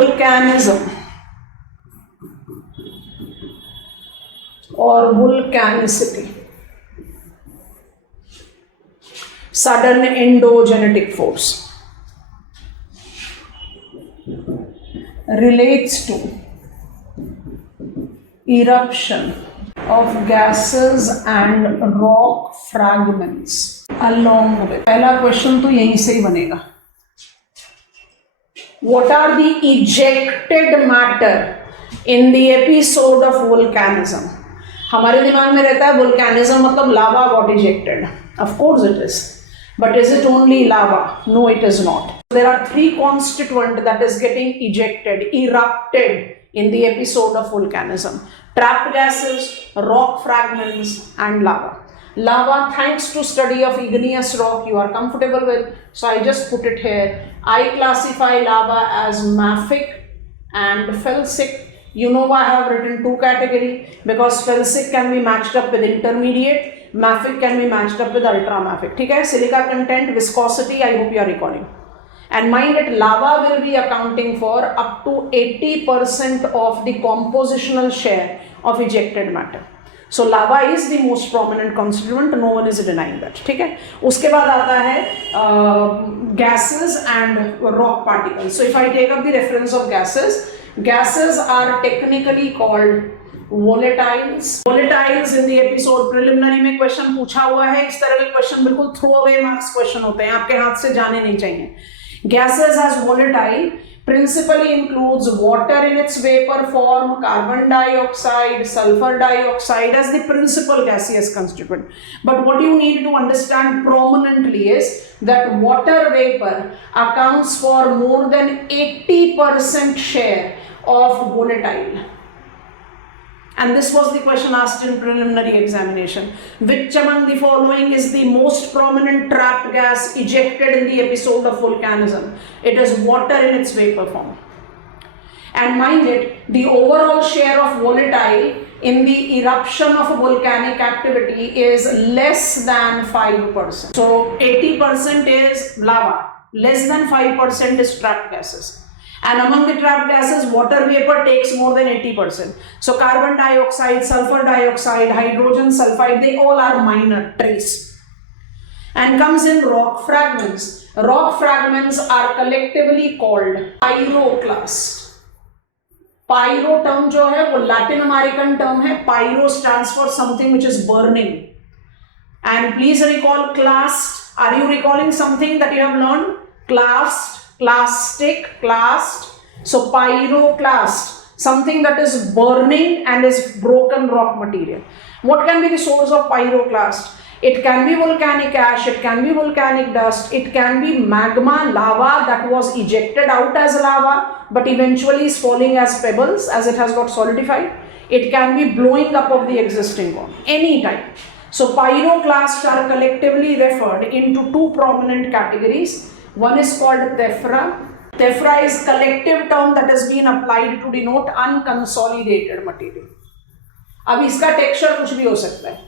volcanism or volcanicity, sudden endogenetic force, relates to eruption of gases and rock fragments along with. पहला question तो यहीं से ही बनेगा. What are the ejected matter in the episode of volcanism? हमारे दिमाग में रहता है volcanism मतलब lava got ejected. Of course it is. But is it only lava? No, it is not. There are three constituents that is getting ejected, erupted in the episode of volcanism. Trapped gases, rock fragments and lava. Lava, thanks to study of igneous rock, you are comfortable with. So I just put it here. I classify lava as mafic and felsic. You know I have written two categories because felsic can be matched up with intermediate, mafic can be matched up with ultramafic. ठीक है? Silica content, viscosity, I hope you are recalling. And mind that lava will be accounting for up to 80% of the compositional share of ejected matter. So lava is the most prominent constituent, no one is denying that. ठीक है? उसके बाद आता है gases and rock particles. So if I take up the reference of gases are technically called volatiles. Volatiles in the episode preliminary में question पूछा हुआ है. इस तरह के क्वेश्चन बिल्कुल थ्रो अवे मार्क्स क्वेश्चन होते हैं, आपके हाथ से जाने नहीं चाहिए. Gases as volatile principally includes water in its vapor form, carbon dioxide, sulfur dioxide as the principal gaseous constituent. But what you need to understand prominently is that water vapor accounts for more than 80% share of volatile. And this was the question asked in preliminary examination. Which among the following is the most prominent trapped gas ejected in the episode of volcanism? It is water in its vapor form. And mind it, the overall share of volatile in the eruption of volcanic activity is less than 5%. So 80% is lava, less than 5% is trapped gases. And among the trapped gases, water vapor takes more than 80%. So carbon dioxide, sulfur dioxide, hydrogen sulfide, they all are minor, trace. And comes in rock fragments. Rock fragments are collectively called pyroclast. Pyro term जो है वो Latin American term है. Pyro stands for something which is burning. And please recall clast. Are you recalling something that you have learned? Clast. Clastic, clast, so pyroclast, something that is burning and is broken rock material. What can be the source of pyroclast? It can be volcanic ash, it can be volcanic dust, it can be magma, lava that was ejected out as lava but eventually is falling as pebbles as it has got solidified. It can be blowing up of the existing one, any type. So pyroclasts are collectively referred into two prominent categories. One is called tephra. Tephra is collective term that has been applied to denote unconsolidated material. अब इसका texture कुछ भी हो सकता है.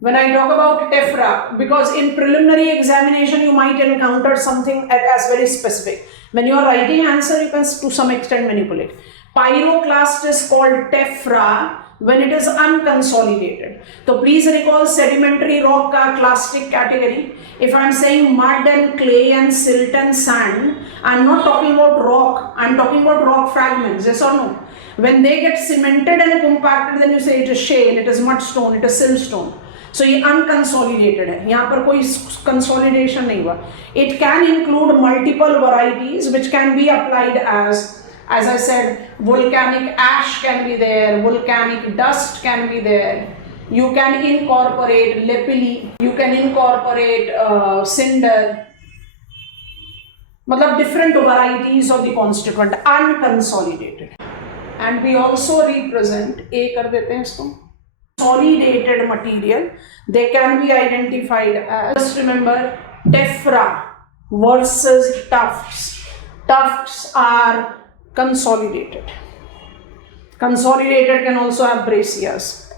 When I talk about tephra, because in preliminary examination you might encounter something as very specific. When you are writing answer, you can to some extent manipulate. Pyroclast is called tephra when it is unconsolidated. So please recall sedimentary rock का clastic category. If I am saying mud and clay and silt and sand, I am not talking about rock, I am talking about rock fragments, yes or no? When they get cemented and compacted, then you say it is shale, it is mudstone, it is siltstone. So ये unconsolidated है, यहाँ पर कोई consolidation नहीं हुआ. It can include multiple varieties which can be applied as I said, volcanic ash can be there, volcanic dust can be there. You can incorporate lepili, you can incorporate cinder. मतलब different varieties of the constituent, unconsolidated. And we also represent, A कर देते हैं इसको, consolidated material. They can be identified as, just remember, tephra versus tufts. Tufts are consolidated. Consolidated can also have brachias.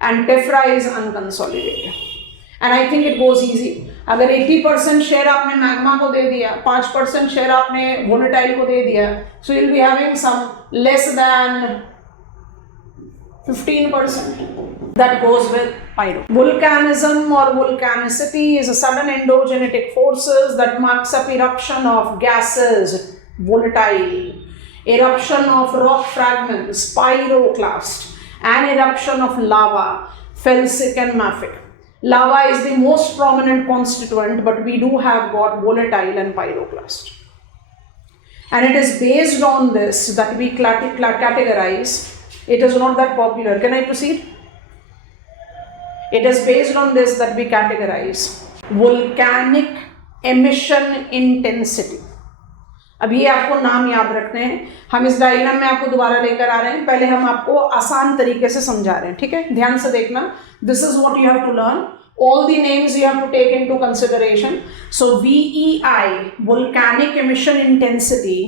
And tephra is unconsolidated. And I think it goes easy. अगर 80% share आपने magma को दे दिया, 5% share आपने volatile को दे दिया, सो you'll be having some less than 15% that goes with pyro. Volcanism or volcanicity is a sudden endogenetic forces that marks up eruption of gases, volatile, eruption of rock fragments, pyroclast, and eruption of lava, felsic and mafic. Lava is the most prominent constituent, but we do have got volatile and pyroclast. And it is based on this that we categorize. It is not that popular. Can I proceed? It is based on this that we categorize volcanic emission intensity. अब ये आपको नाम याद रखने हैं, हम इस diagram में आपको दोबारा लेकर आ रहे हैं, पहले हम आपको आसान तरीके से समझा रहे हैं, ठीक है? ध्यान से देखना, this is what you have to learn, all the names you have to take into consideration. So VEI, volcanic emission intensity,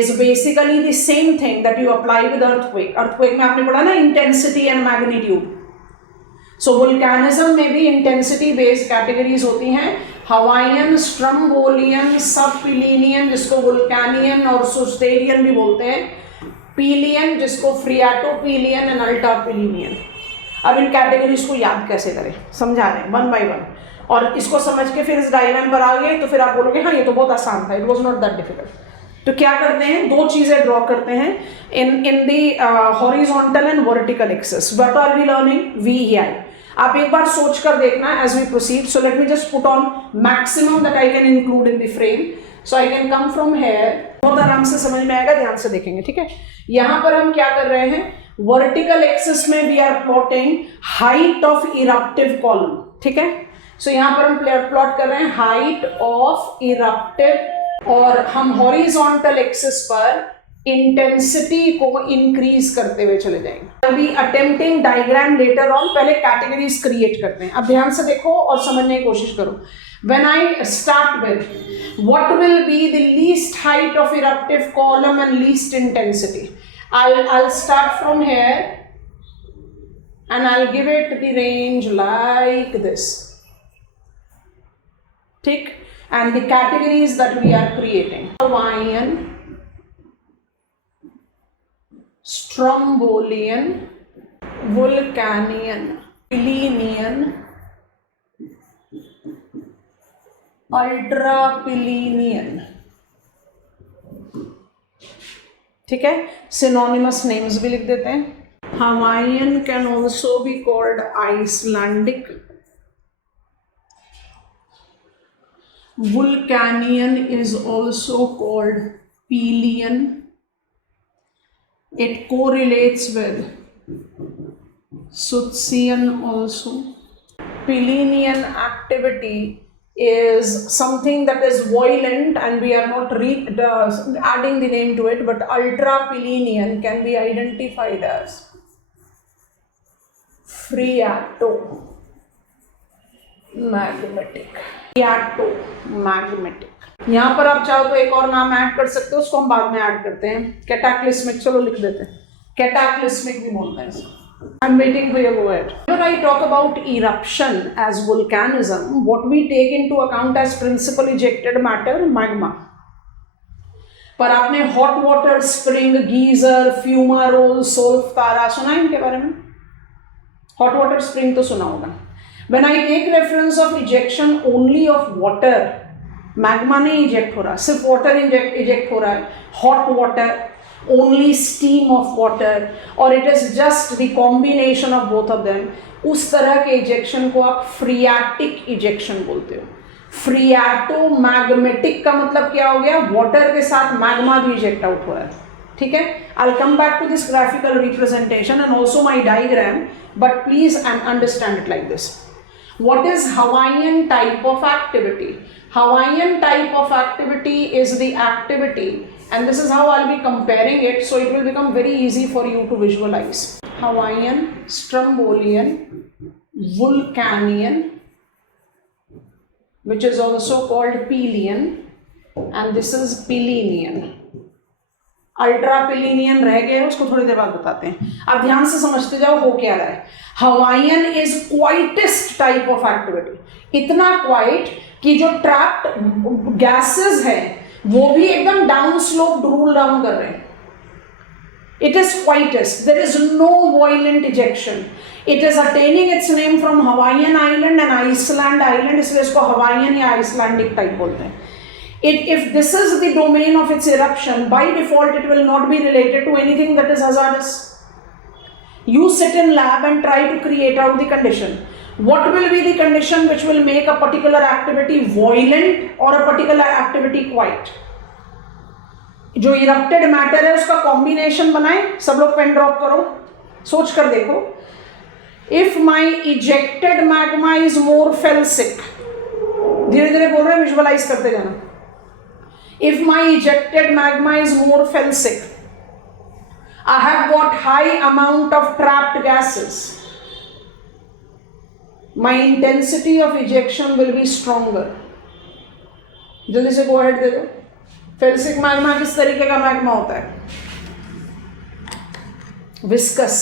is basically the same thing that you apply with earthquake. Earthquake में आपने पढ़ा ना intensity and magnitude. So volcanism में भी intensity based categories होती हैं, Hawaiian, स्ट्रम्बोलियन, सबपिलीनियन जिसको वुल्कानियन और सुस्टेरियन भी बोलते हैं, पीलियन जिसको फ्रियाटोपीलियन एंड अल्टापीलियन। अब इन कैटेगरीज को याद कैसे करें, समझा रहे हैं वन बाय वन, और इसको समझ के फिर इस डायग्राम पर आ गए तो फिर आप बोलोगे हाँ ये तो बहुत आसान था, it was not that difficult. तो क्या करते हैं, दो चीजें ड्रॉ करते हैं in the horizontal and vertical axis. What are we learning? VEI। आप एक बार सोच कर देखना as we proceed. So let me just put on maximum that I can include in the frame, so I can come from here. बहुत आराम से समझ में आएगा, ध्यान से देखेंगे, ठीक है? यहां पर हम क्या कर रहे हैं, वर्टिकल एक्सिस में we are plotting height of eruptive column, ठीक है? सो यहां पर हम प्लॉट कर रहे हैं हाइट ऑफ इरप्टिव, और हम हॉरिजॉन्टल एक्सिस पर इंटेंसिटी को इंक्रीज करते हुए चले जाएंगे। अभी अटेम्प्टिंग डायग्राम लेटर ऑन, पहले कैटेगरीज क्रिएट करते हैं। अब ध्यान से देखो और समझने की कोशिश करो। When I start with what will be the least height of eruptive column and least intensity, I'll start from here and I'll give it the range like this, ठीक? And the categories that we are creating: Hawaiian, Strombolian, Vulcanian, Pillenian, Ultrapillenian, ठीक है? Synonymous names भी लिख देते हैं। Hawaiian can also be called Icelandic, Vulcanian is also called Pelian. It correlates with Sutzian also. Pillenian activity is something that is violent and we are not adding the name to it, but ultrapillenian can be identified as phreatomagmatic. Phreatomagmatic. यहाँ पर आप चाहो तो एक और नाम add कर सकते हो, उसको हम बाद में ऐड करते हैं। कैटाक्लिस्मिक, चलो लिख देते हैं, कैटाक्लिस्मिक भी बोलते हैं इसको। I'm waiting for your word. When I talk about eruption as volcanism, what we take into account as principal ejected matter, magma. पर आपने hot water spring, geyser, fumarole, solfatara सुना है इनके बारे में? Hot water spring तो सुना होगा। When I take reference of ejection only of water, magma नहीं eject हो रहा, सिर्फ water eject हो रहा है, hot water, only steam of water, or it is just the combination of both of them, उस तरह के ejection को आप phreatic ejection बोलते हो। phreatomagmatic का मतलब क्या हो गया, water के साथ magma भी eject out हो रहा है, ठीक है? I'll come back to this graphical representation and also my diagram, but please understand it like this. What is Hawaiian type of activity? Hawaiian type of activity is the activity, and this is how I'll be comparing it, so it will become very easy for you to visualize. Hawaiian, Strombolian, Vulcanian, which is also called Pelian, and this is Pillenian. अल्ट्रापिलीनियन रह गए, उसको थोड़ी देर बाद बताते हैं। अब ध्यान से समझते जाओ हो क्या रहा है। Hawaiian is quietest type of activity, इतना क्वाइट कि जो ट्रैप्ड गैसेस है वो भी एकदम डाउन स्लोप रूल डाउन कर रहे हैं. It is quietest. There is no violent ejection. It is attaining its name from Hawaiian Island and Iceland Island, इसलिए इसको Hawaiian या Icelandic type बोलते हैं. If this is the domain of its eruption, by default it will not be related to anything that is hazardous. You sit in lab and try to create out the condition. What will be the condition which will make a particular activity violent or a particular activity quiet? जो erupted matter है उसका combination बनाए. सब लोग pen drop करो, सोच कर देखो. If my ejected magma is more felsic, धीरे धीरे बोल रहे हैं, विजुअलाइज करते जाना. If my ejected magma is more felsic, I have got high amount of trapped gases, my intensity of ejection will be stronger. जल्दी से गो अहेड दे दो. फेल्सिक मैग्मा किस तरीके का मैग्मा होता है? विस्कस.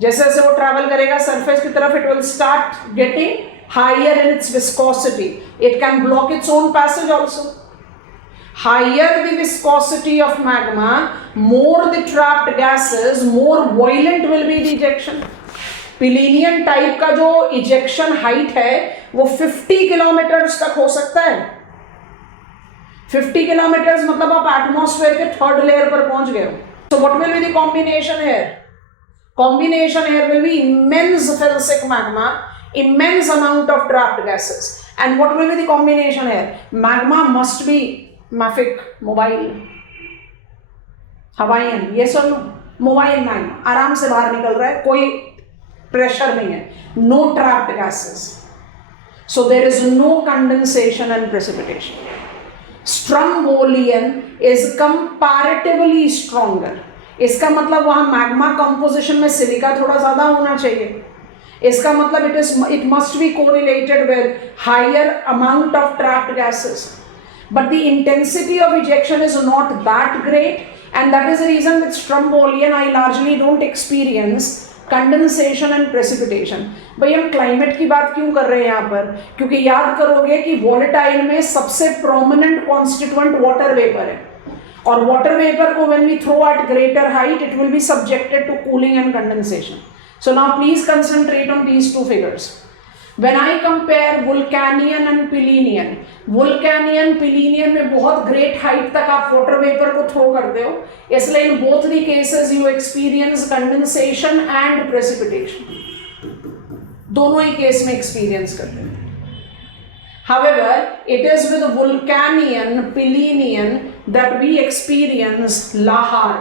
जैसे जैसे वो ट्रैवल करेगा सरफेस की तरफ, it will start getting higher in its viscosity. It can block its own passage also. Higher the viscosity of magma, more the trapped gases, more violent will be the ejection. Plinian type का जो ejection height है वो 50 kilometres तक हो सकता है. 50 kilometres मतलब आप एटमॉस्फेयर के थर्ड लेयर पर पहुंच गए हो. So what will be the combination here? Combination here will be immense felsic magma, immense amount of trapped gases. And what will be the combination here? Magma must be mafic, mobile, Hawaiian. Yes or no? Mobile magma. आराम से बाहर निकल रहा है, कोई pressure नहीं है. No trapped gases. So there is no condensation and precipitation. Strombolian is comparatively stronger. इसका मतलब वहाँ मैग्मा कंपोजिशन में सिलिका थोड़ा ज़्यादा होना चाहिए. इसका मतलब it must be correlated with higher amount of trapped gases. But the intensity of ejection is not that great, and that is the reason with Strombolian I largely don't experience condensation and precipitation. भाई हम climate की बात क्यों कर रहे हैं यहाँ पर? क्योंकि याद करोगे कि वॉलेटाइल में सबसे प्रोमिनेंट कॉन्स्टिट्यूएंट वाटर वेपर है, और वाटर वेपर को when we throw at greater height it will be subjected to cooling and condensation. So now please concentrate on these two figures. When I compare Vulcanian and Pillenian, Vulcanian, Pillenian में बहुत great height तक आप water vapor को throw करते हो, इसलिए in both the cases you experience condensation and precipitation. दोनों ही case में experience करते हैं. However, it is with Vulcanian, Pillenian that we experience lahar.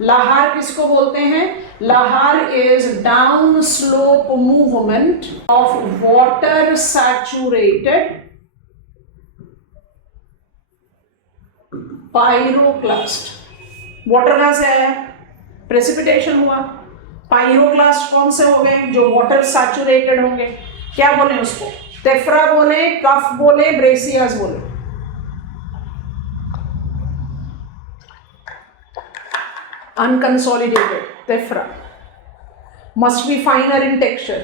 लाहार किसको बोलते हैं? Lahar is down slope movement of water saturated pyroclast. Water कहां से आया? प्रेसिपिटेशन हुआ. पायरोक्लास्ट कौन से हो गए? जो वाटर सैचुरेटेड होंगे. क्या बोले उसको? तेफ्रा बोले, कफ बोले, ब्रेसियास बोले. Unconsolidated tephra must be finer in texture,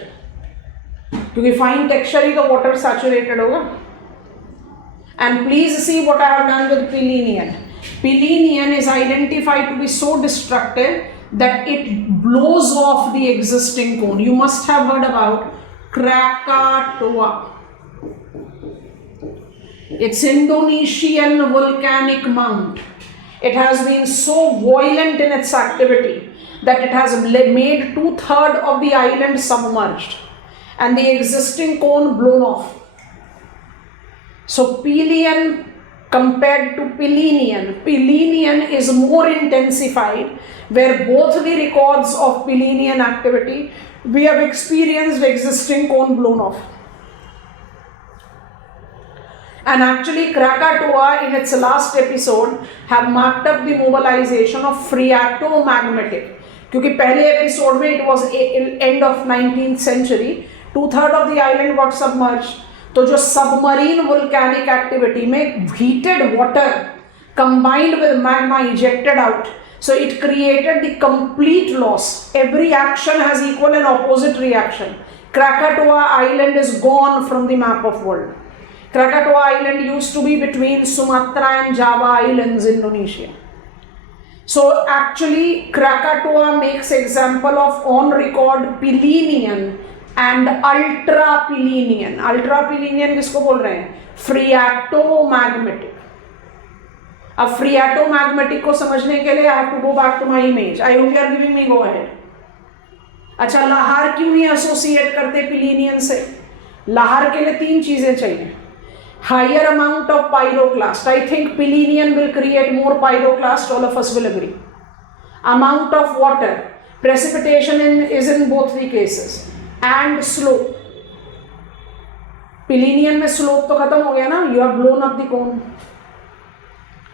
क्योंकि fine texture ही तो water saturated होगा. And please see what I have done with Pillenian. Pillenian is identified to be so destructive that it blows off the existing cone. You must have heard about Krakatoa. It's Indonesian volcanic mount. It has been so violent in its activity that it has made 2/3 of the island submerged and the existing cone blown off. So Pillenian compared to Pillenian, Pillenian is more intensified, where both the records of Pillenian activity we have experienced existing cone blown off. And actually Krakatoa in its last episode have marked up the mobilization of phreatomagmatic. क्योंकि पहले episode में it was end of 19th century, 2/3 of the island got submerged. तो जो submarine volcanic activity में heated water combined with magma ejected out, so it created the complete loss. Every action has equal and opposite reaction. Krakatoa island is gone from the map of world. Krakatoa Island used to be between Sumatra and Java Islands, Indonesia. So actually Krakatoa makes example of on record Pillenian and ultrapillenian. Ultrapillenian किसको बोल रहे हैं? Phreatomagmatic. अब phreatomagmatic को समझने के लिए I have to go back to my image. I hope you are giving me go ahead. अच्छा, लाहौर क्यों नहीं एसोसिएट करते पिलीनियन से? लाहौर के लिए 3 चीजें चाहिए. Higher amount of pyroclast. I think Pillenian will create more pyroclast, all of us will agree. Amount of water. Precipitation is in both the cases. And slope. Pillenian में slope तो खत्म हो गया ना, you have blown up the cone.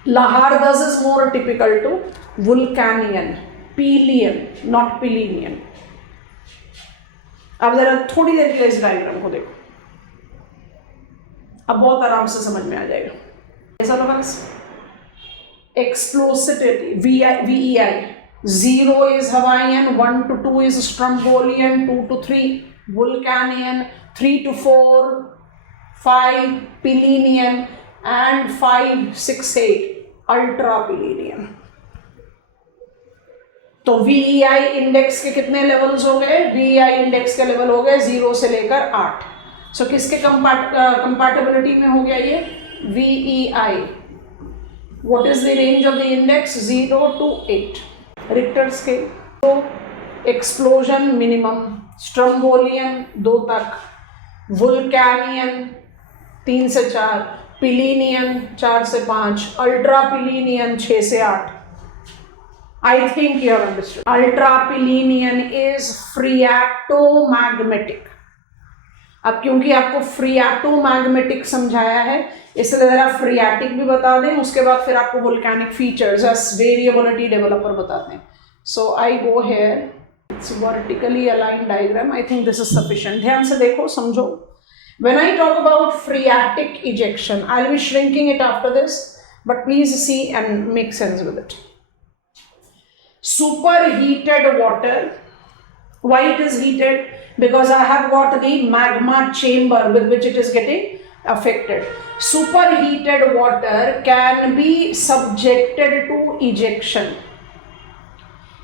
Lahar thus is more typical to Vulcanian. Pelian, not Pillenian. अब जरा थोड़ी देर के लिए इस डायग्राम को देखो, अब बहुत आराम से समझ में आ जाएगा. ऐसा लगा एक्सप्लोसिविटी VEI 0 is Hawaiian, 1 to 2 is Strombolian, 2 to 3 Vulcanian, 3 to 4 5 Pillenian and 5 6 8 ultrapillenian. तो VEI इंडेक्स के कितने लेवल्स हो गए? VEI इंडेक्स के लेवल हो गए 0 से लेकर 8. सो किसके कंपैटिबिलिटी में हो गया ये? VEI. What is the range of the index? 0 to 8. Richter scale. तो एक्सप्लोजन मिनिमम. स्ट्रम्बोलियन 2 तक. वुल्कैनियन 3 से 4. पिलीनियन 4 से 5. अल्ट्रा पिलीनियन 6 से 8. I think you have understood. Ultrapillenian is phreatomagmatic. अब क्योंकि आपको phreatomagmatic समझाया है, इसलिए जरा phreatic भी बता दें, उसके बाद फिर आपको volcanic features as variability developer बताते हैं. So I go here. It's vertically aligned diagram. I think this is sufficient. ध्यान से देखो, समझो. When I talk about phreatic ejection, I'll be shrinking it after this, but please see and make sense with it. Superheated water. Why it is heated? Because I have got the magma chamber with which it is getting affected. Superheated water can be subjected to ejection,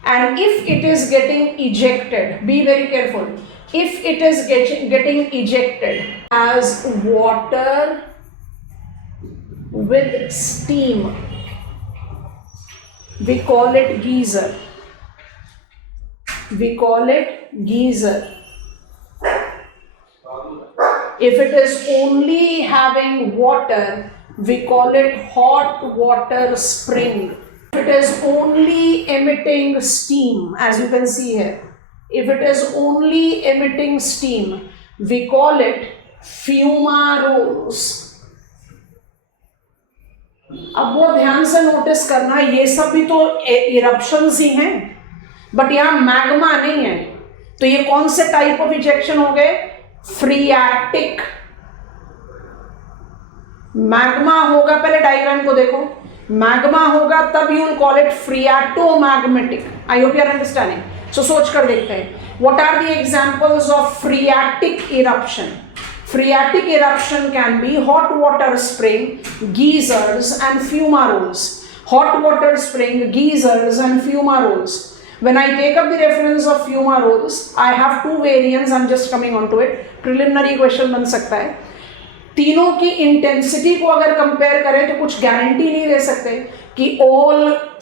and if it is getting ejected, be very careful, if it is getting ejected as water with steam, we call it geyser. We call it geyser. If it is only having water, we call it hot water spring. If it is only emitting steam, as you can see here, if it is only emitting steam, we call it fumaroles. अब वो ध्यान से notice करना, ये सब भी तो eruptions ही हैं, बट यहाँ मैग्मा नहीं है. तो ये कौन से टाइप ऑफ इजेक्शन हो गए? फ्रीएटिक. मैग्मा होगा, पहले डायग्राम को देखो, मैग्मा होगा तब you will call it phreatomagmatic. I hope you are understanding. So सोच कर देखते हैं, what are the examples of phreatic eruption? Phreatic eruption can be hot water spring, geysers and fumaroles. Hot water spring, geysers and fumaroles. When I take up the reference of fumaroles, I have 2 variants. I'm just coming on to it. Preliminary question बन सकता है. तीनों की intensity को अगर compare करें तो कुछ गारंटी नहीं दे सकते कि all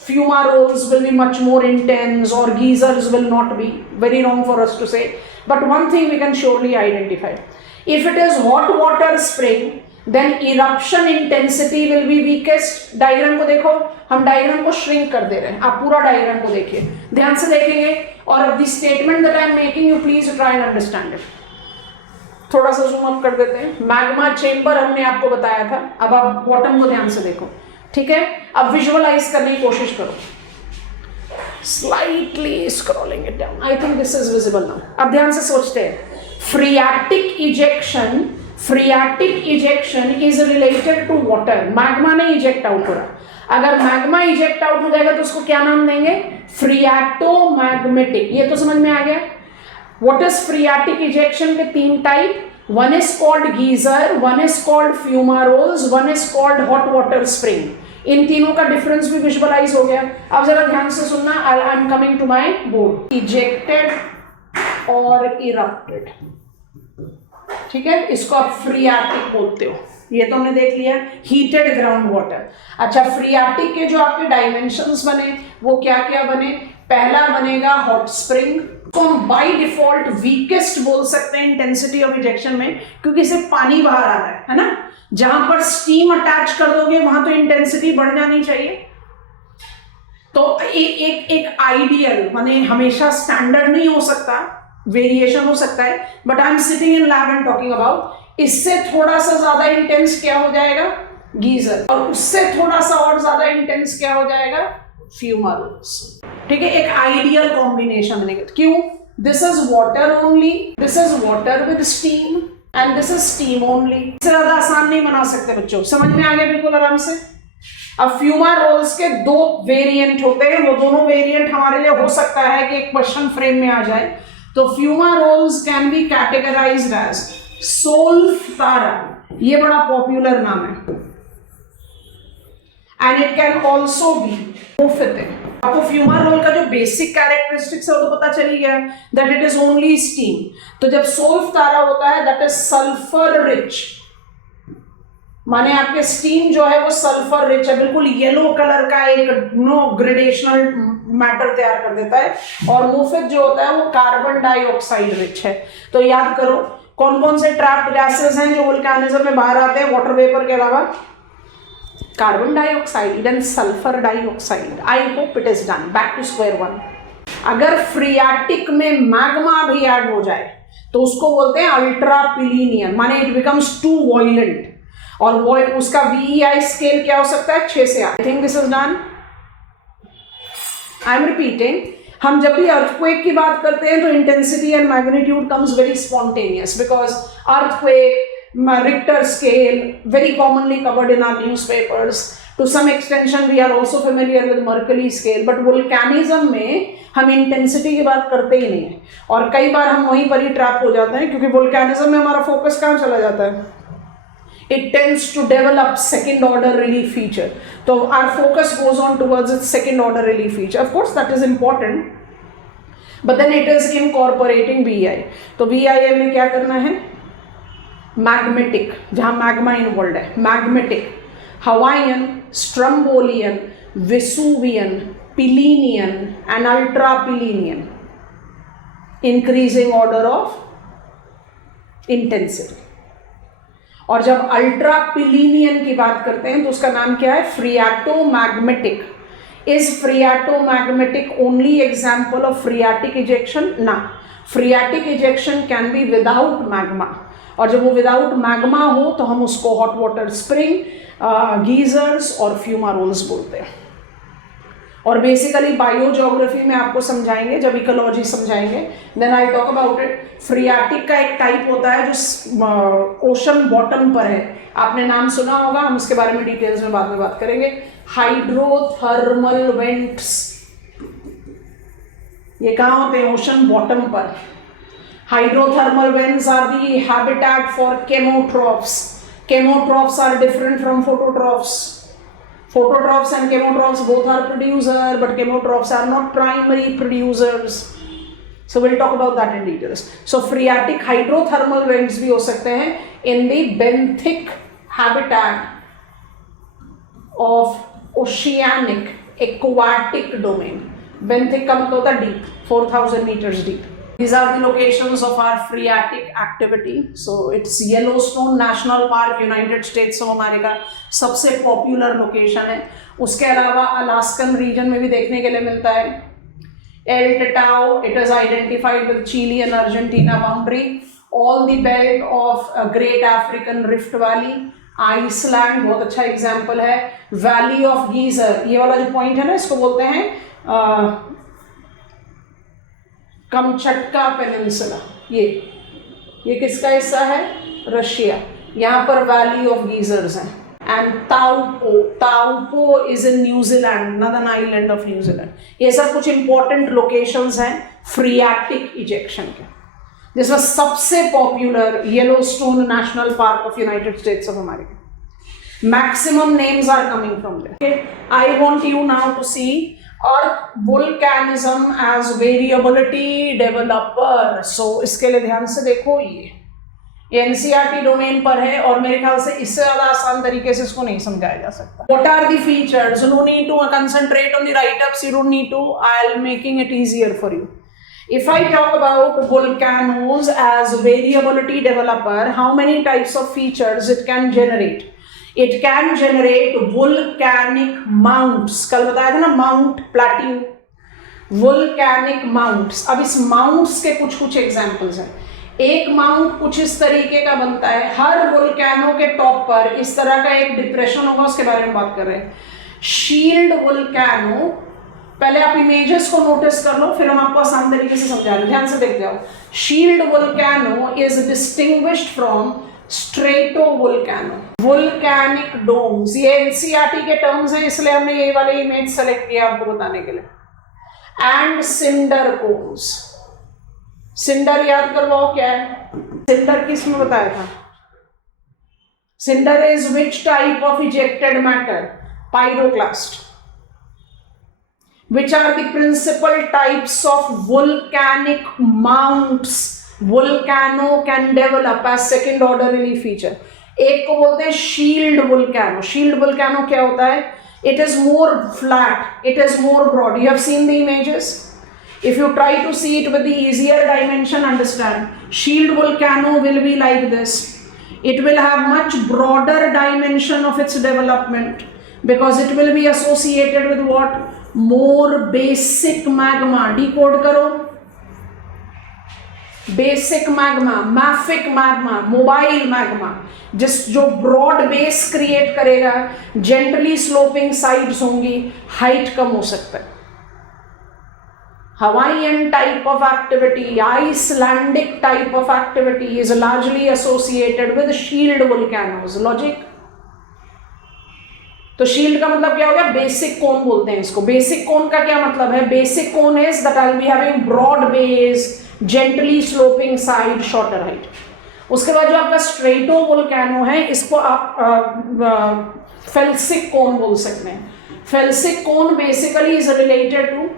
fumaroles will be much more intense or geysers will not be. Very wrong for us to say. But one thing we can surely identify. If it is hot water spring, then eruption intensity will be weakest. Diagram को देखो, हम diagram को shrink कर दे रहे हैं. आप पूरा diagram को देखिए, ध्यान से देखेंगे, और the statement that I am making you please try and understand it. थोड़ा सा जूम अप कर देते हैं. मैग्मा चेंबर हमने आपको बताया था. अब आप बॉटम को ध्यान से देखो, ठीक है? अब विजुअलाइज करने की कोशिश करो. Slightly scrolling it down. I think this is visible now. अब ध्यान से सोचते हैं. Phreatic ejection is related to water. Magma नहीं इजेक्ट आउट हो रहा. अगर मैग्मा इजेक्ट आउट हो जाएगा तो उसको क्या नाम देंगे? फ्रीएटोमैग्मेटिक. ये तो समझ में आ गया. व्हाट इज फ्रीएटिक इजेक्शन के 3 type? One is called geyser, one is called fumaroles, one is called hot water spring. इन तीनों का डिफरेंस भी विजुअलाइज हो गया. अब जरा ध्यान से सुनना. I am coming to my board. Ejected और इरप्टेड, ठीक है, इसको आप फ्रीआर्टिक बोलते हो. ये तो हमने देख लिया. Heated ground water. अच्छा, फ्रीआर्टिक के जो आपके डायमेंशंस बने वो क्या क्या बने? पहला बनेगा हॉट स्प्रिंग, तो हम बाय डिफॉल्ट वीकेस्ट बोल सकते हैं इंटेंसिटी ऑफ इजेक्शन में, क्योंकि इससे पानी बाहर आ रहा है ना. जहां पर स्टीम अटैच कर दोगे वहां तो इंटेंसिटी बढ़ जानी चाहिए. तो एक आइडियल, माने हमेशा स्टैंडर्ड नहीं हो सकता, वेरिएशन हो सकता है, but I am sitting in lab and talking about. इससे थोड़ा सा ज्यादा इंटेंस क्या हो जाएगा? गीजर. और उससे थोड़ा सा और ज्यादा इंटेंस क्या हो जाएगा? फ्यूमारोल्स. ठीक है, एक आइडियल कॉम्बिनेशन बनेगा. क्यों? This is water only, this is water with steam and this is steam only. इससे ज्यादा आसान नहीं बना सकते बच्चों. समझ में आ गया बिल्कुल आराम से. अब फ्यूमारोल्स के दो वेरिएंट होते हैं. वो दोनों वेरिएंट हमारे लिए हो सकता है कि एक क्वेश्चन फ्रेम में आ जाए. तो fumaroles can be categorized as solfatara, ये बड़ा पॉपुलर नाम है, and it can also be mofette. आपको फ्यूमारोल का जो बेसिक कैरेक्टरिस्टिक्स है वो तो पता चल ही गया, that it is only steam. तो जब सोल्फतारा होता है दैट इज सल्फर रिच, माने आपके स्टीम जो है वो सल्फर रिच है, बिल्कुल येलो कलर का एक ग्रेडेशनल मैटर तैयार कर देता है. और मोफिक जो होता है वो कार्बन डाइऑक्साइड रिच है. तो याद करो कौन कौन से ट्रैप्ड गैसेस हैं जो वोल्केनिज्म में बाहर आते हैं वाटर वेपर के अलावा? Carbon dioxide and sulphur dioxide. I hope it is done. Back to square one. अगर फ्रीआर्टिक में मैग्मा भी ऐड हो जाए तो उसको बोलते हैं अल्ट्रा पिलीनियन, माने इट बिकम्स टू वॉयलेंट. और वो उसका VEI स्केल क्या हो सकता है? 6 से 8. I think this is done. I am repeating. हम जब भी अर्थक्वेक की बात करते हैं तो intensity and magnitude comes very spontaneous, because earthquake, Richter scale, very commonly covered in our newspapers. To some extension we are also familiar with Mercalli scale, but volcanism में हम इंटेंसिटी की बात करते ही नहीं है. और कई बार हम वहीं पर ही ट्रैप हो जाते हैं, क्योंकि वोल्केनिज्म में हमारा फोकस कहाँ चला जाता है? It tends to develop second order relief feature. So our focus goes on towards its second order relief feature. Of course that is important, but then it is incorporating VEI. तो VEI में क्या करना है? Magmatic, जहां magma involve है, magmatic, Hawaiian, Strombolian, Vesuvian, Plinian and ultra Plinian, increasing order of intensity. और जब ultra पिलीनियन की बात करते हैं तो उसका नाम क्या है? Phreatomagmatic. Is phreatomagmatic only example of phreatic ejection? ना, phreatic ejection can be without magma. और जब वो विदाउट मैग्मा हो तो हम उसको हॉट वाटर स्प्रिंग, गीजर्स और फ्यूमारोल्स बोलते हैं. और बेसिकली बायोजियोग्राफी में आपको समझाएंगे, जब इकोलॉजी समझाएंगे, then I talk about it. Phreatic का एक टाइप होता है जो ओशन बॉटम पर है. आपने नाम सुना होगा, हम उसके बारे में डिटेल्स में बाद में बात करेंगे. हाइड्रोथर्मल वेंट्स, ये कहाँ होते हैं? ओशन बॉटम पर. Hydrothermal vents are the habitat for chemotrophs. Chemotrophs are different from phototrophs. Phototrophs and chemotrophs both are producer, but chemotrophs are not primary producers. So we'll talk about that in details. So phreatic hydrothermal vents भी हो सकते हैं in the benthic habitat of oceanic aquatic domain. Benthic का मतलब होता है deep, 4000 meters deep. These are the locations of our phreatic activity. So it's Yellowstone National Park, United States of America, सबसे popular location है. उसके अलावा Alaskan reason में भी देखने के लिए मिलता है. El Tetao, it is identified with Chile and Argentina boundary. All the belt of Great African Rift Valley. Iceland बहुत अच्छा एग्जाम्पल है. वैली ऑफ गीजर, ये वाला जो पॉइंट है ना, इसको बोलते हैं कमचटका पेनिनसुला. ये किसका हिस्सा है? रशिया. यहाँ पर वैली ऑफ गीजर्स हैं. And Taupo is in New Zealand, northern island of New Zealand. ये सब कुछ इंपॉर्टेंट लोकेशंस हैं फ्रीएटिक इजेक्शन के. दिस वाज सबसे popular Yellowstone National Park of United States of America. Maximum names are coming from there. Okay, I want you now to see earth volcanism as variability developer. So इसके लिए ध्यान से देखो, ये NCERT domain पर है और मेरे ख्याल से इससे ज्यादा आसान तरीके से इसको नहीं समझाया जा सकता. What are the features? No need to concentrate on the write-ups. You don't need to. I'll making it easier for you. If I talk about volcanoes as variability developer, how many types of features it can generate? It can generate volcanic mounts. कल बताया था ना, mount plateau, volcanic mounts. अब इस mounts के कुछ कुछ examples हैं. एक माउंट कुछ इस तरीके का बनता है, हर वोल्केनो के टॉप पर इस तरह का एक डिप्रेशन होगा, उसके बारे में बात कर रहे हैं. शील्ड वोल्केनो, पहले आप इमेजेस को नोटिस कर लो, फिर हम आपको आसान तरीके से समझा रहे हैं. ध्यान से देख जाओ. Shield volcano is distinguished from stratovolcano. Volcanic domes, ये एनसीईआरटी के टर्म्स हैं, इसलिए हमने ये वाले इमेज सेलेक्ट किया आपको बताने के लिए. And cinder cons. सिंडर याद करवाओ क्या है. सिंडर किसमें बताया था. Cinder is which type of ejected matter. Pyroclast. Which are the principal types of volcanic mounts volcano can develop as second order relief feature. एक को बोलते हैं शील्ड वोल्केनो. शील्ड वोल्केनो क्या होता है. It is more flat, it is more broad. You have seen the images. If you try to see it with the easier dimension, understand. Shield volcano will be like this. It will have much broader dimension of its development because it will be associated with what? More basic magma. Decode करो. Basic magma, mafic magma, mobile magma, जो broad base create करेगा, gently sloping sides होंगी, height कम हो सकता है. Hawaiian type of activity, Icelandic type of activity is largely associated with shield volcanoes. Logic. तो shield का मतलब क्या हो गया. बेसिक कोन बोलते हैं इसको. बेसिक कोन का क्या मतलब है. Basic cone is that I will be having broad base, gently sloping side, shorter height. उसके बाद जो आपका स्ट्रेटो वोल्केनो है, इसको आप फेल्सिक कोन बोल सकते हैं. Felsic cone basically is related to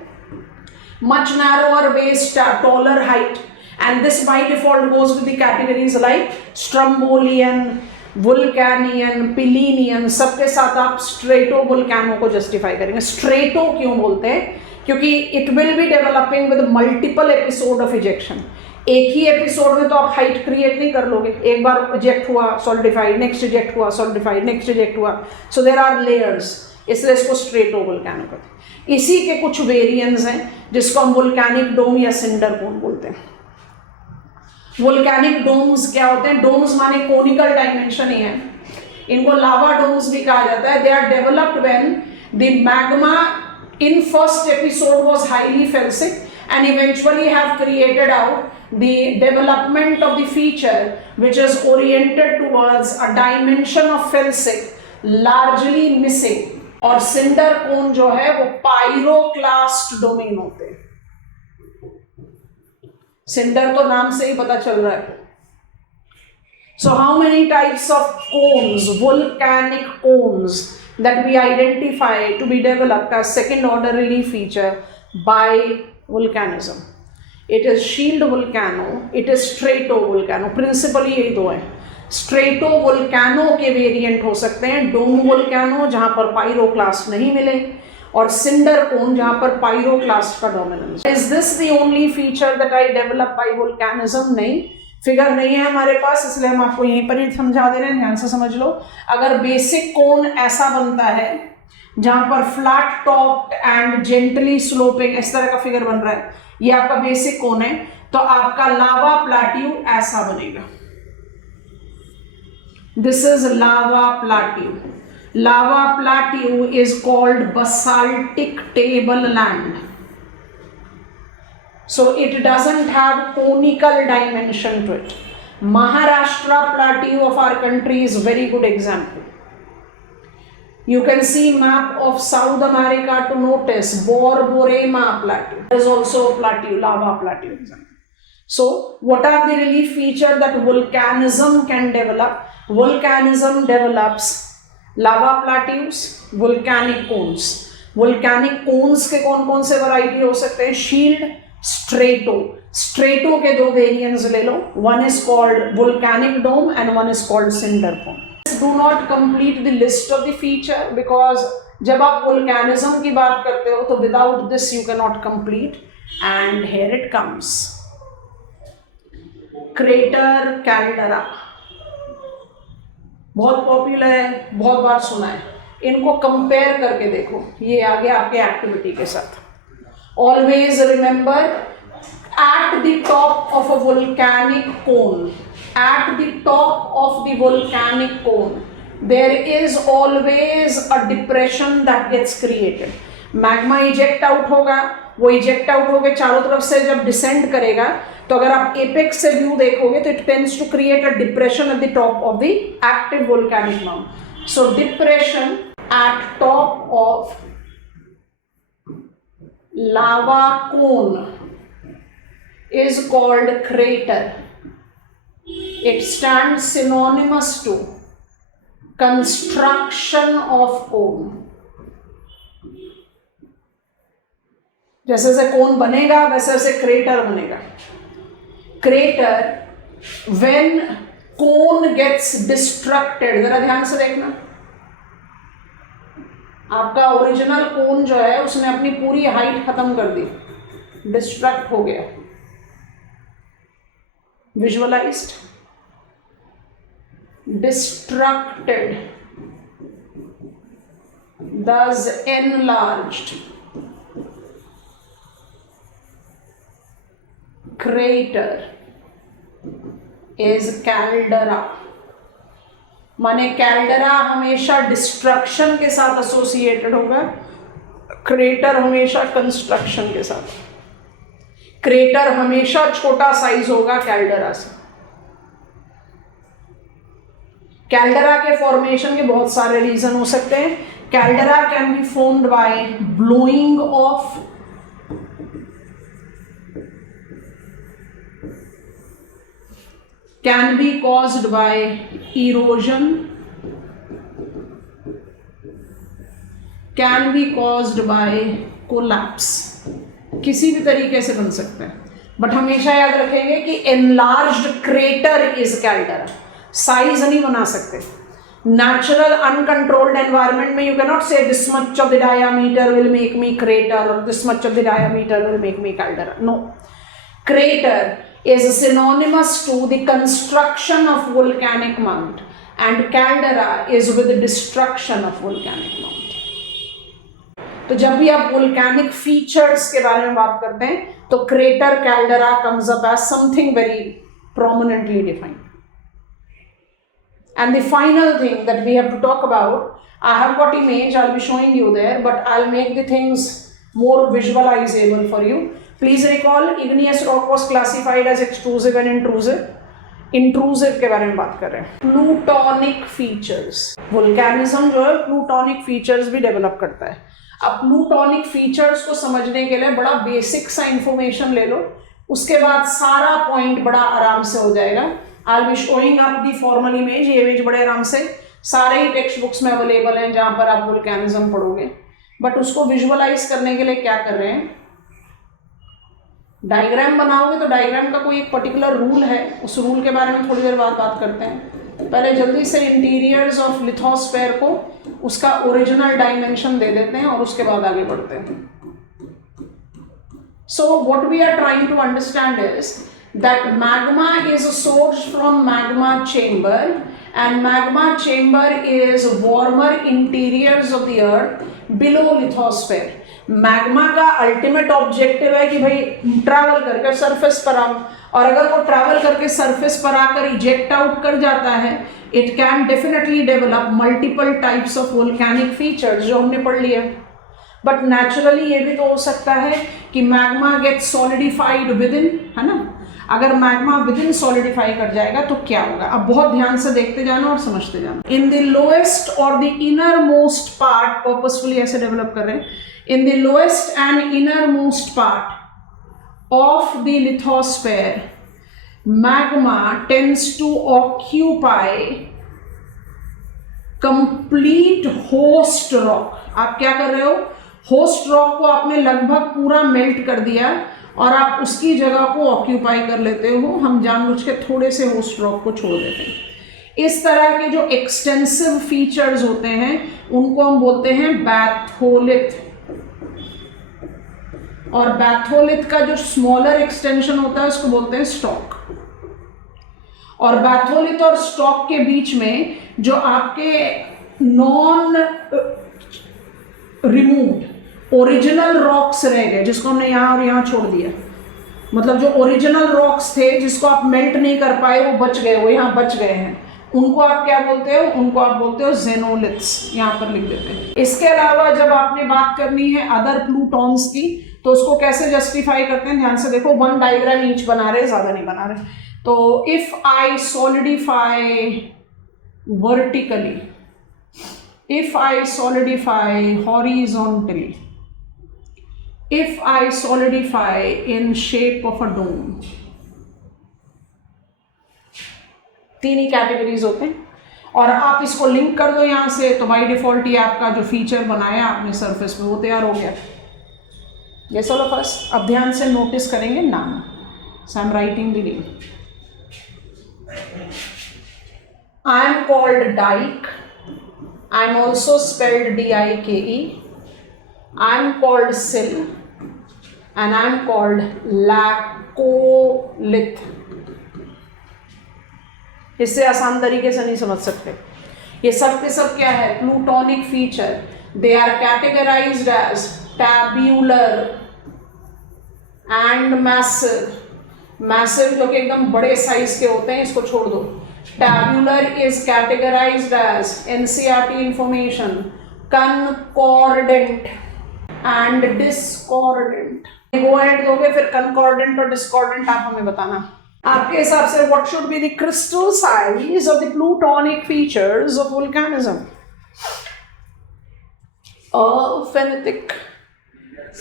much narrower base, taller height, and this by default goes with the categories like Strombolian, Vulcanian, Plinian. सबके साथ आप स्ट्रेटो वोल्केनो को जस्टिफाई करेंगे. स्ट्रेटो क्यों बोलते हैं. क्योंकि it will be developing with multiple episode of ejection. एक ही एपिसोड में तो आप हाइट क्रिएट नहीं कर लोगे. एक बार इजेक्ट हुआ, सॉलिडिफाइड, नेक्स्ट इजेक्ट हुआ, सॉलिडिफाइड, नेक्स्ट इजेक्ट हुआ. सो देयर आर लेयर्स, इसलिए इसको स्ट्रेटो वोल्केनो कहते हैं. इसी के कुछ वेरिएंट्स हैं जिसको हम वोल्केनिक डोम या सिंडर कोन बोलते हैं. वोल्केनिक डोम्स क्या होते हैं. डोम्स माने कोनिकल डायमेंशन ही है. इनको लावा डोम्स भी कहा जाता है. They are developed when the magma in first episode was highly felsic and eventually have created out the development of the feature which is oriented towards a dimension of felsic largely missing. और cinder cone जो है वो पायरोक्लास्ट domain होते हैं. Cinder तो नाम से ही पता चल रहा है. So how many types of cones, volcanic cones, that we identify to be developed as second order relief feature by volcanism. It is shield volcano, it is stratovolcano. Principally यही दो है. स्ट्रेटोवोल्केनो के वेरिएंट हो सकते हैं. डोम वोल्केनो जहां पर पायरोक्लास्ट नहीं मिले, और सिंडर कोन जहां पर पायरोक्लास्ट का dominance. Is this the only feature that I develop by volcanism. नहीं, फिगर नहीं है हमारे पास, इसलिए हम आपको यहीं पर ही समझा दे रहे हैं. ध्यान से समझ लो. अगर बेसिक कोन ऐसा बनता है जहां पर flat top and gently sloping, इस तरह का फिगर बन रहा है, ये आपका बेसिक कोन है, तो आपका लावा प्लाट्यू ऐसा बनेगा. This is lava plateau. Lava plateau is called basaltic tableland. So it doesn't have conical dimension to it. Maharashtra plateau of our country is very good example. You can see map of South America to notice Borborema plateau. There is also a plateau, lava plateau example. So what are the relief features that volcanism can develop? Volcanism develops lava plateaus, volcanic cones. Volcanic cones के कौन कौन से variety हो सकते हैं? Shield, strato. Strato के दो variants ले लो. One is called volcanic dome and one is called cinder cone. Do not complete the list of the feature because जब आप volcanism की बात करते हो तो without this you cannot complete. And here it comes. Crater caldera. बहुत popular है, बहुत बार सुना है. इनको कंपेयर करके देखो, ये आ गया आपके एक्टिविटी के साथ. Always remember, at the top of a volcanic cone, at the top of the volcanic cone there is always a depression that gets created. Magma eject out होगा, वो इजेक्ट आउट होकर चारों तरफ से जब डिसेंड करेगा तो अगर आप एपेक्स से व्यू देखोगे तो it tends to create a depression at the top of the active volcanic mount. So depression at top of lava cone is called crater. It stands synonymous to construction of cone. जैसे जैसे कोन बनेगा वैसे वैसे crater बनेगा. Crater when cone gets destructed, जरा ध्यान से देखना, आपका ओरिजिनल कोन जो है उसने अपनी पूरी हाइट खत्म कर दी, डिस्ट्रक्ट हो गया. Visualised, distracted, thus enlarged. Crater is caldera. माने कैल्डरा हमेशा डिस्ट्रक्शन के साथ एसोसिएटेड होगा, क्रेटर हमेशा कंस्ट्रक्शन के साथ. क्रेटर हमेशा छोटा साइज होगा कैल्डरा से. कैल्डरा के फॉर्मेशन के बहुत सारे रीजन हो सकते हैं. Caldera can be formed by blowing off, can be caused by erosion, can be caused by collapse. किसी भी तरीके से बन सकता है, बट हमेशा याद रखेंगे कि enlarged crater is caldera. Size नहीं बना सकते. Natural uncontrolled environment में you cannot say this much of the diameter will make me crater or this much of the diameter will make me caldera. No. Crater is synonymous to the construction of volcanic mount and caldera is with the destruction of volcanic mount. तो जब भी आप volcanic features के बारे में बात करते हैं तो crater caldera comes up as something very prominently defined. And the final thing that we have to talk about, I have got image, I'll be showing you there, but I'll make the things more visualizable for you. Please recall, igneous rock was classified as extrusive and intrusive. Intrusive के बारे में बात कर रहे हैं. Plutonic features. Volcanism जो है plutonic features भी डेवलप करता है. अब plutonic features को समझने के लिए बड़ा बेसिक सा इंफॉर्मेशन ले लो, उसके बाद सारा पॉइंट बड़ा आराम से हो जाएगा. I'll be showing up the formal image. ये इमेज बड़े आराम से सारे ही टेक्स्ट बुक्स में अवेलेबल हैं जहाँ पर आप volcanism पढ़ोगे. बट उसको विजुअलाइज करने के लिए क्या कर रहे हैं, डायग्राम बनाओगे तो डायग्राम का कोई एक पर्टिकुलर रूल है, उस रूल के बारे में थोड़ी देर बाद बात करते हैं. पहले जल्दी से इंटीरियर्स ऑफ लिथोस्फेयर को उसका ओरिजिनल डायमेंशन दे देते हैं और उसके बाद आगे बढ़ते हैं. So what we are trying to understand is that magma is source from magma chamber and magma chamber is warmer interiors of the earth below lithosphere. Magma का अल्टीमेट ऑब्जेक्टिव है कि भाई ट्रैवल करके सरफेस पर आओ, और अगर वो ट्रैवल करके सरफेस पर आकर इजेक्ट आउट कर जाता है, it can definitely develop multiple types of volcanic features जो हमने पढ़ लिया. बट नेचुरली ये भी तो हो सकता है कि magma get solidified within, है ना. अगर मैग्मा विद इन सॉलिडिफाई कर जाएगा तो क्या होगा. अब बहुत ध्यान से देखते जाना और समझते जाना. इन द लोएस्ट और the inner most part, purposefully ऐसे डेवलप कर रहे हैं, in the lowest and innermost part of the lithosphere magma tends to occupy complete host rock. आप क्या कर रहे हो, होस्ट रॉक को आपने लगभग पूरा मेल्ट कर दिया और आप उसकी जगह को ऑक्यूपाई कर लेते हो. हम जानबूझ के थोड़े से होस्ट रॉक को छोड़ देते हैं. इस तरह के जो एक्सटेंसिव फीचर्स होते हैं उनको हम बोलते हैं बैथोलिथ. और बैथोलिथ का जो स्मॉलर एक्सटेंशन होता है उसको बोलते हैं स्टॉक. और बैथोलिथ और स्टॉक के बीच में जो आपके नॉन रिमूव्ड ओरिजिनल रॉक्स रह गए, जिसको हमने यहाँ और यहाँ छोड़ दिया, मतलब जो ओरिजिनल रॉक्स थे जिसको आप मेल्ट नहीं कर पाए वो बच गए, वो यहाँ बच गए हैं, उनको आप क्या बोलते हो, उनको आप बोलते हो जेनोलिथ्स. यहाँ पर लिख देते हैं. इसके अलावा जब आपने बात करनी है अदर प्लूटॉन्स की तो उसको कैसे जस्टिफाई करते हैं, ध्यान से देखो. 1 डायग्राम ईच बना रहे, ज्यादा नहीं बना रहे. तो if I solidify vertically, if I solidify horizontally, if I solidify in shape of a dome, 3 he categories होते हैं. और आप इसको लिंक कर दो यहाँ से तो बाई डिफॉल्ट ये आपका जो फीचर बनाया आपने सरफेस पे वो तैयार हो गया. ये चलो फर्स्ट अब ध्यान से नोटिस करेंगे नाम. So I am writing the name. I am called dike. I am also spelled D-I-K-E. I am called sill and I am called laccolith. इससे आसान तरीके से नहीं समझ सकते. ये सब के सब क्या है, plutonic feature. They are categorised as tabular and massive. Massive जो कि एकदम बड़े साइज के होते हैं, इसको छोड़ दो. Tabular is categorized as NCERT information, concordant and discordant. Go ahead दोगे फिर concordant और discordant आप हमें बताना. आपके हिसाब से what should be the crystal size of the plutonic features of volcanism? Phenolitic,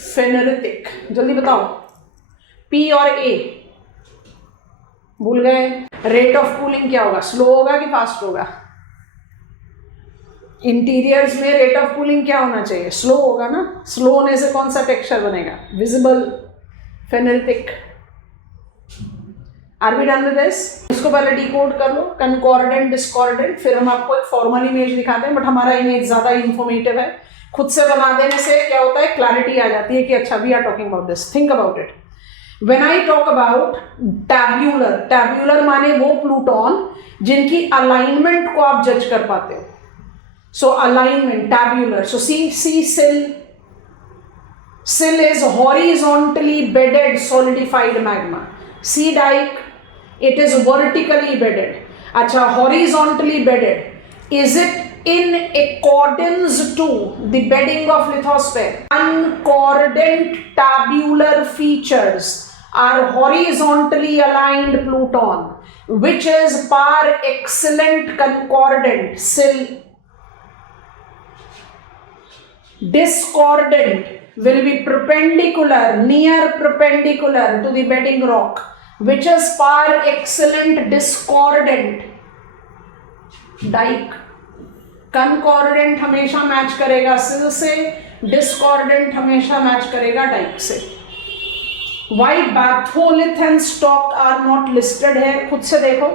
phenolitic. जल्दी बताओ. P और A भूल गए. रेट ऑफ कूलिंग क्या होगा, स्लो होगा कि फास्ट होगा? इंटीरियर्स में रेट ऑफ कूलिंग क्या होना चाहिए, स्लो होगा ना. स्लो होने से कौन सा टेक्सचर बनेगा, visible, phaneritic. Are we done with this? इसको पहले डिकोड कर लो, कंकॉर्डेंट, डिस्कॉर्डेंट. फिर हम आपको एक फॉर्मल इमेज दिखाते हैं, बट हमारा इमेज ज्यादा इंफॉर्मेटिव है. खुद से बना देने से क्या होता है, क्लैरिटी आ जाती है कि अच्छा we are talking about this. Think about it. When I talk about tabular, tabular माने वो प्लूटॉन जिनकी अलाइनमेंट को आप जज कर पाते हो. So alignment, tabular. So see sill. Sill is horizontally bedded solidified magma. See dike, it is vertically bedded. अच्छा, horizontally bedded. Is it in accordance to the bedding of lithosphere? Concordant tabular features are horizontally aligned pluton, which is par excellent concordant, sill. Discordant will be perpendicular, near perpendicular to the bedding rock, which is par excellent discordant, dike. Concordant हमेशा match करेगा sill से, discordant हमेशा match करेगा dike से. Why batholith and stock are not listed है, खुद से देखो.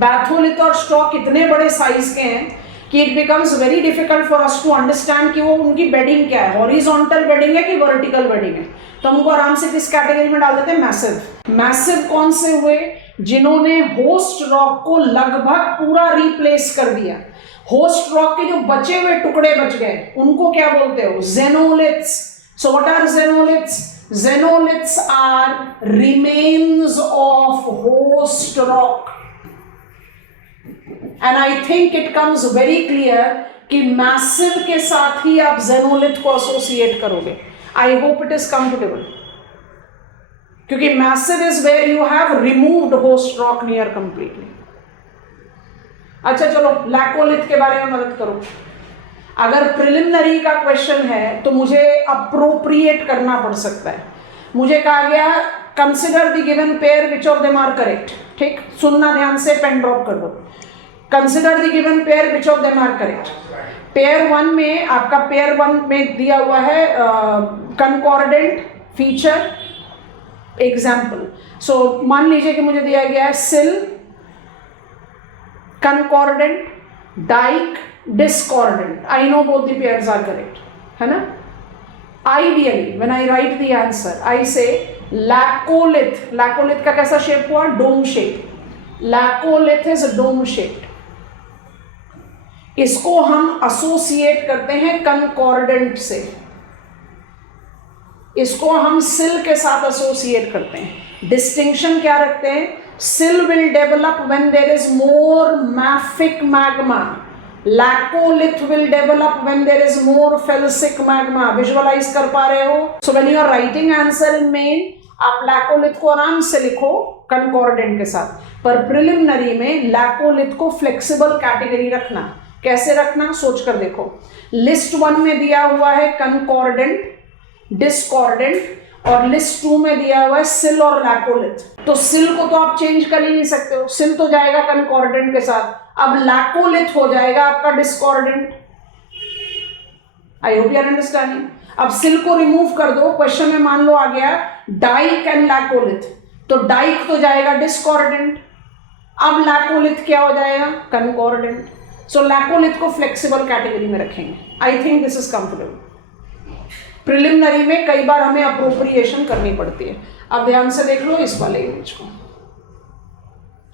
batholith और stock इतने बड़े साइज के हैं कि it becomes very difficult for us to understand कि वो उनकी बेडिंग क्या है, horizontal बेडिंग है कि vertical बेडिंग है. तो हमको आराम से किस कैटेगरी में डाल देते हैं, मैसिव. मैसिव कौन से हुए, जिन्होंने होस्ट रॉक को लगभग पूरा रिप्लेस कर दिया. होस्ट रॉक के जो बचे हुए टुकड़े बच गए उनको क्या बोलते हो, xenoliths. So what are xenoliths? Xenoliths are remains of host rock. And I think it comes very clear कि massive के साथ ही आप xenolith को associate करोगे. I hope it is comfortable. क्योंकि massive is where you have removed host rock near completely. अच्छा चलो, laccolith के बारे में मदद करो. अगर प्रिलिमिनरी का क्वेश्चन है तो मुझे अप्रोप्रिएट करना पड़ सकता है. मुझे कहा गया consider the given pair which of them are correct, ठीक, सुनना ध्यान से, पेन ड्रॉप कर दो। Consider the given pair which of them are correct. Pair 1 में आपका पेयर 1 में दिया हुआ है कंकॉर्डेंट फीचर एग्जाम्पल। सो मान लीजिए कि मुझे दिया गया है sill, concordant, dike, discordant. I know both the pairs are correct, है ना। Ideally when I write the answer I say laccolith. Laccolith का कैसा शेप हुआ? Dome shape. Laccolith is dome shaped. इसको हम एसोसिएट करते हैं कंकॉर्डेंट से, इसको हम सिल के साथ एसोसिएट करते हैं। डिस्टिंक्शन क्या रखते हैं? Sill will develop when there is more mafic magma, laccolith will develop when there is more felsic magma. Visualise कर पा रहे हो? So when you are writing answer in main, आप लैकोलिथ को आराम से लिखो कंकॉर्डेंट के साथ, पर प्रिलिमिनरी में लैकोलिथ को फ्लेक्सिबल कैटेगरी रखना। कैसे रखना सोच कर देखो। लिस्ट 1 में दिया हुआ है कंकॉर्डेंट, डिस्कॉर्डेंट, और लिस्ट 2 में दिया हुआ है सिल और लैकोलिथ। तो सिल को तो आप चेंज कर ही नहीं सकते हो, सिल तो जाएगा कंकॉर्डेंट के साथ। अब लैकोलिथ हो जाएगा आपका discordant. I hope you are understanding. अब सिल को रिमूव कर दो, क्वेश्चन में मान लो आ गया डाइक एंड लैकोलिथ, तो डाइक तो जाएगा डिस्कॉर्डेंट, अब लैकोलिथ क्या हो जाएगा? कंकॉर्डेंट। सो लैकोलिथ को फ्लेक्सिबल कैटेगरी में रखेंगे। I think this is comfortable. Preliminary में कई बार हमें अप्रोप्रिएशन करनी पड़ती है। अब ध्यान से देख लो इस वाले इमेज को,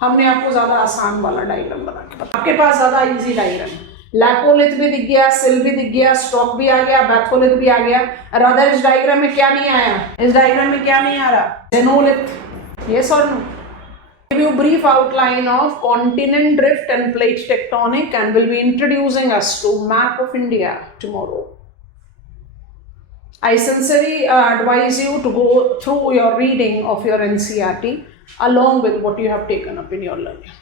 हमने आपको ज्यादा आसान वाला डायग्राम बना के बताया, आपके पास ज्यादा इजी डायग्राम। लैकोलिथ भी दिख गया, सिल भी दिख गया, स्टॉक भी आ गया, बैथोलिथ भी आ गया। रादर इस डायग्राम में क्या नहीं आया? इस डायग्राम में क्या नहीं आ रहा? ज़ेनोलिथ। यस और no? Give you brief outline of continent drift and plate tectonic, and will be introducing us to map of India tomorrow. I sincerely advise you to go through your reading of your NCERT along with what you have taken up in your learning.